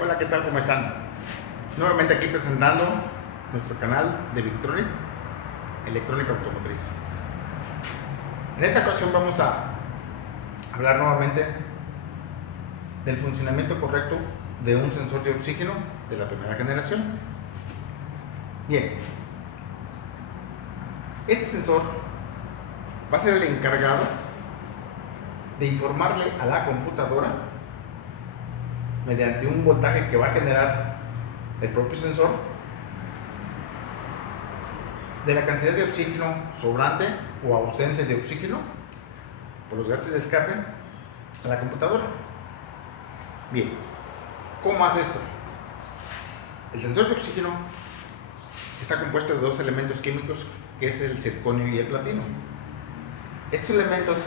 Hola, ¿qué tal? ¿Cómo están? Nuevamente aquí presentando nuestro canal de Victronic, Electrónica Automotriz. En esta ocasión vamos a hablar nuevamente del funcionamiento correcto de un sensor de oxígeno de la primera generación. Bien, este sensor va a ser el encargado de informarle a la computadora mediante un voltaje que va a generar el propio sensor de la cantidad de oxígeno sobrante o ausencia de oxígeno por los gases de escape a la computadora. Bien, ¿cómo hace esto? El sensor de oxígeno está compuesto de dos elementos químicos, que es el circonio y el platino. Estos elementos,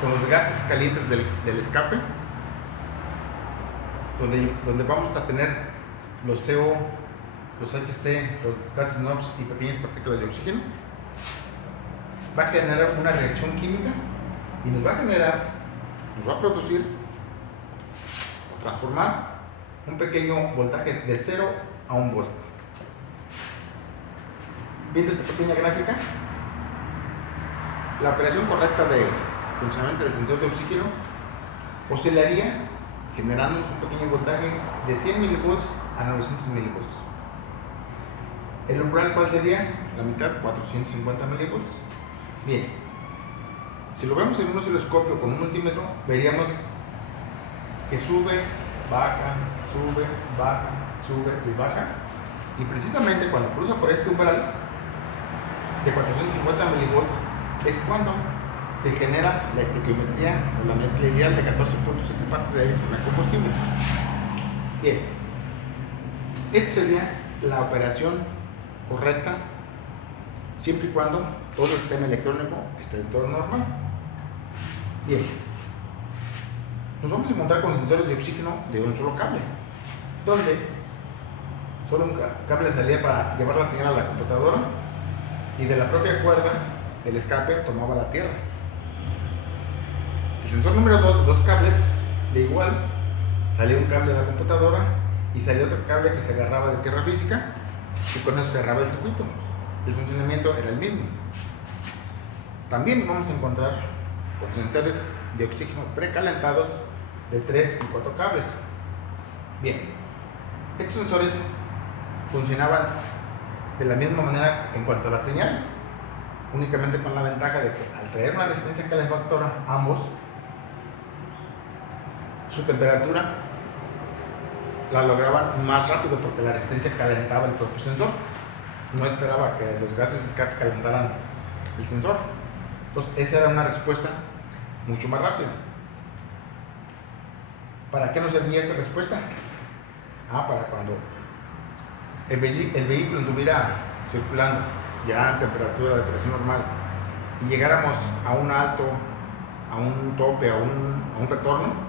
con los gases calientes del escape, donde vamos a tener los CO, los HC, los gases NOx y pequeñas partículas de oxígeno, va a generar una reacción química y nos va a producir o transformar un pequeño voltaje de 0 a 1 volt. Viendo esta pequeña gráfica, la operación correcta de funcionamiento del sensor de oxígeno oscilaría generándonos un pequeño voltaje de 100 milivolts a 900 milivolts. El umbral, ¿cuál sería? La mitad, 450 milivolts. Bien, si lo vemos en un osciloscopio con un multímetro, veríamos que sube, baja, sube, baja, sube y baja. Y precisamente cuando cruza por este umbral de 450 milivolts es cuando se genera la estequiometría o la mezcla ideal de 14.7 partes de aire por una combustible. Bien, esta sería la operación correcta siempre y cuando todo el sistema electrónico esté dentro de lo normal. Bien, nos vamos a encontrar con sensores de oxígeno de un solo cable, donde solo un cable salía para llevar la señal a la computadora y de la propia cuerda del escape tomaba la tierra. El sensor número 2, dos cables de igual, salía un cable a la computadora y salía otro cable que se agarraba de tierra física y con eso cerraba el circuito. El funcionamiento era el mismo. También nos vamos a encontrar con sensores de oxígeno precalentados de 3 y 4 cables. Bien, estos sensores funcionaban de la misma manera en cuanto a la señal, únicamente con la ventaja de que al traer una resistencia calefactora ambos, su temperatura la lograban más rápido porque la resistencia calentaba el propio sensor, no esperaba que los gases de escape calentaran el sensor. Entonces esa era una respuesta mucho más rápida. ¿Para qué nos servía esta respuesta? Para cuando el vehículo estuviera circulando ya a temperatura de presión normal y llegáramos a un alto, a un tope, a un retorno,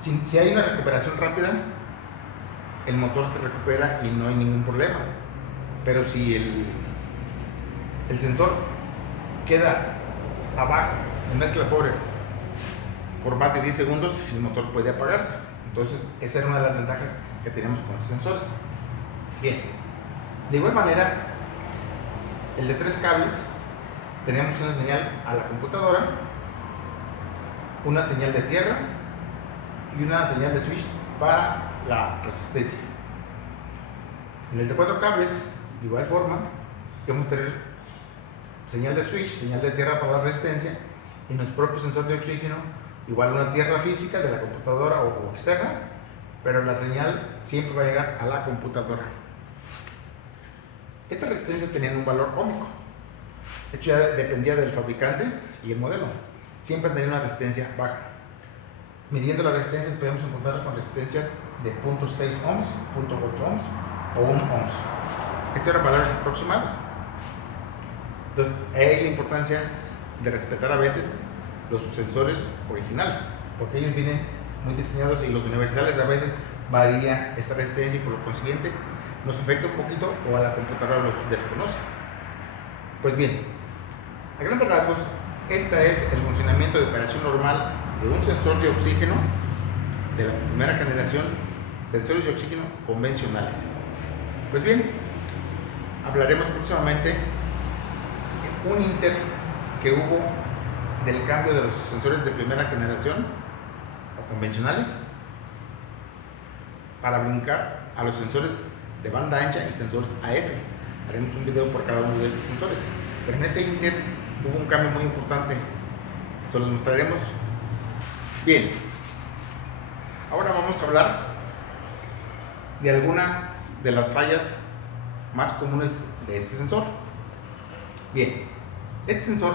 si hay una recuperación rápida, el motor se recupera y no hay ningún problema. Pero si el sensor queda abajo en mezcla pobre por más de 10 segundos, el motor puede apagarse. Entonces esa era una de las ventajas que teníamos con los sensores. Bien, de igual manera, el de 3 cables, tenemos una señal a la computadora, una señal de tierra y una señal de switch para la resistencia. En el de 4 cables, de igual forma, vamos a tener señal de switch, señal de tierra para la resistencia, y nuestro propio sensor de oxígeno, igual una tierra física de la computadora o externa, pero la señal siempre va a llegar a la computadora. Estas resistencias tenían un valor óhmico. De hecho, ya dependía del fabricante y el modelo. Siempre tenía una resistencia baja. Midiendo las resistencias podemos encontrar con resistencias de 0.6 ohms, 0.8 ohms o 1 ohms. Estos eran valores aproximados. Entonces, hay la importancia de respetar a veces los sensores originales, porque ellos vienen muy diseñados y los universales a veces varía esta resistencia y por lo consiguiente nos afecta un poquito o a la computadora los desconoce. Pues bien, a grandes rasgos, este es el funcionamiento de operación normal de un sensor de oxígeno de la primera generación, sensores de oxígeno convencionales. Pues bien, hablaremos próximamente de un inter que hubo del cambio de los sensores de primera generación o convencionales para brincar a los sensores de banda ancha y sensores AF. Haremos un video por cada uno de estos sensores, pero en ese inter hubo un cambio muy importante, se los mostraremos. Bien, ahora vamos a hablar de algunas de las fallas más comunes de este sensor. Bien, este sensor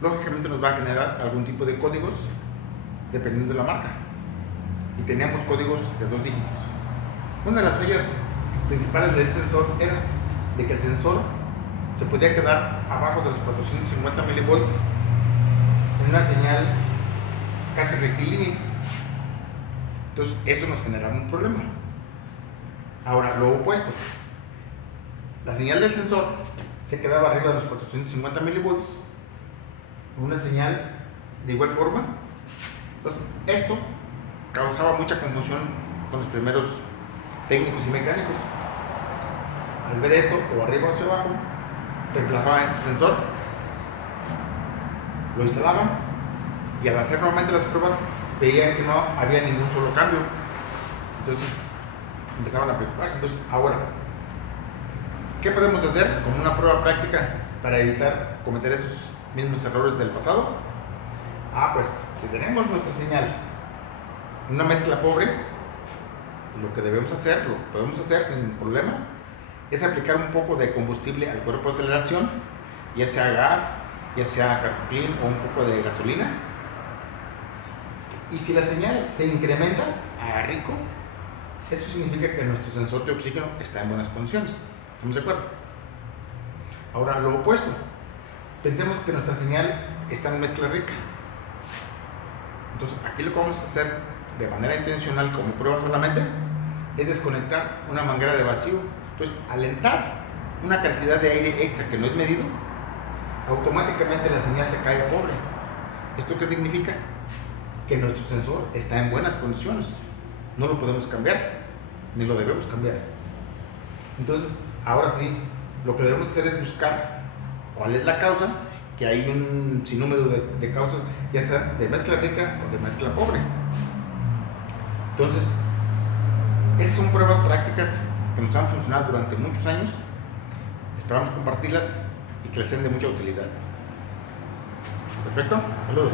lógicamente nos va a generar algún tipo de códigos dependiendo de la marca, y teníamos códigos de 2 dígitos. Una de las fallas principales de este sensor era de que el sensor se podía quedar abajo de los 450 milivolts en una señal casi rectilínea. Entonces eso nos generaba un problema. Ahora lo opuesto, la señal del sensor se quedaba arriba de los 450 milivolts en una señal de igual forma. Entonces esto causaba mucha confusión con los primeros técnicos y mecánicos. Al ver esto, o arriba o hacia abajo, reemplazaban este sensor, lo instalaban, y al hacer nuevamente las pruebas veían que no había ningún solo cambio. Entonces empezaban a preocuparse. Entonces, ahora, ¿qué podemos hacer como una prueba práctica para evitar cometer esos mismos errores del pasado? Pues si tenemos nuestra señal en una mezcla pobre, lo que debemos hacer, lo podemos hacer sin problema, es aplicar un poco de combustible al cuerpo de aceleración, ya sea gas, ya sea carbonclín o un poco de gasolina. Y si la señal se incrementa a rico, eso significa que nuestro sensor de oxígeno está en buenas condiciones. ¿Estamos de acuerdo? Ahora lo opuesto, pensemos que nuestra señal está en mezcla rica. Entonces aquí lo que vamos a hacer de manera intencional como prueba solamente es desconectar una manguera de vacío. Entonces al entrar una cantidad de aire extra que no es medido, automáticamente la señal se cae a pobre. ¿Esto qué significa? Que nuestro sensor está en buenas condiciones, no lo podemos cambiar, ni lo debemos cambiar. Entonces, ahora sí, lo que debemos hacer es buscar cuál es la causa, que hay un sinnúmero de causas, ya sea de mezcla rica o de mezcla pobre. Entonces, esas son pruebas prácticas que nos han funcionado durante muchos años. Esperamos compartirlas y que les sean de mucha utilidad. Perfecto, saludos.